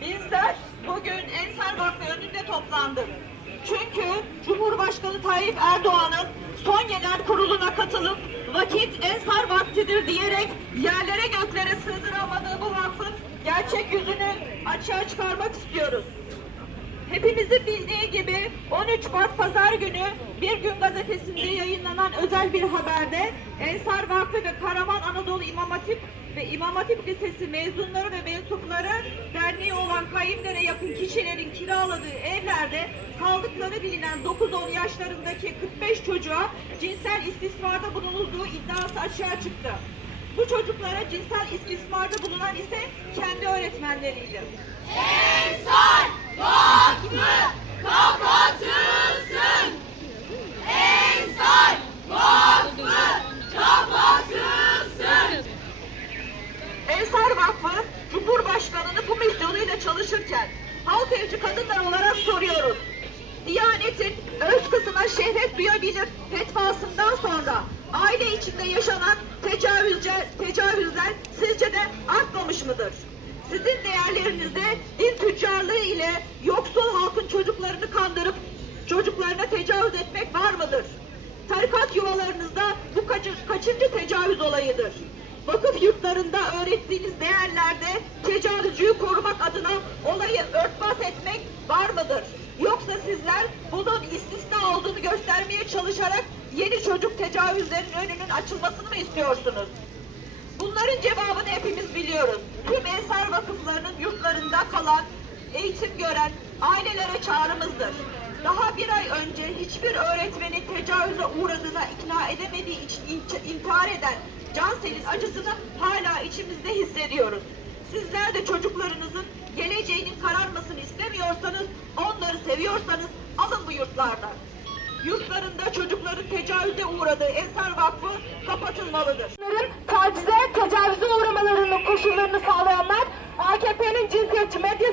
Bizler bugün Ensar Vakfı önünde toplandık. Çünkü Cumhurbaşkanı Tayyip Erdoğan'ın son genel kuruluna katılıp vakit Ensar vaktidir diyerek yerlere göklere sığdıramadığı bu vakfın gerçek yüzünü açığa çıkarmak istiyoruz. Hepimizin bildiği gibi 13 Mart Pazar günü Bir Gün gazetesinde yayınlanan özel bir haberde Ensar Vakfı ve Karaman Anadolu İmam Hatip ve İmam Hatip Lisesi mezunları ve mensupları Kayımdere yakın kişilerin kiraladığı evlerde kaldıkları bilinen 9-10 yaşlarındaki 45 çocuğa cinsel istismarda bulunulduğu iddiası açığa çıktı. Bu çocuklara cinsel istismarda bulunan ise kendi öğretmenleriydi. Ensar Vakfı kapatılsın. Çalışırken halk evci kadınlar olarak soruyoruz. Diyanetin öz kızına şehvet duyabilir fetvasından sonra aile içinde yaşanan tecavüzler, tecavüzler sizce de artmamış mıdır? Sizin değerlerinizde din tüccarlığı ile yoksul halkın çocuklarını kandırıp çocuklarına tecavüz etmek var mıdır? Tarikat yuvalarınızda bu kaçı- kaçıncı tecavüz olayıdır? Vakıf yurtlarında öğrettiğiniz değerlerde Sizler bunun istisna olduğunu göstermeye çalışarak yeni çocuk tecavüzlerinin önünün açılmasını mı istiyorsunuz? Bunların cevabını hepimiz biliyoruz. Tüm ensar vakıflarının yurtlarında kalan, eğitim gören ailelere çağrımızdır. Daha bir ay önce hiçbir öğretmenin tecavüze uğradığına ikna edemediği için in- intihar eden Cansel'in acısını hala içimizde hissediyoruz. Sizler de çocuklarınızın geleceğinin kararmasını istemiyorsanız, onları seviyorsanız alın bu yurtlardan. Yurtlarında çocukların tecavüze uğradığı Ensar Vakfı kapatılmalıdır. Tacize, tecavüze uğramalarının koşullarını sağlayanlar, AKP'nin cinsiyetçi medyası,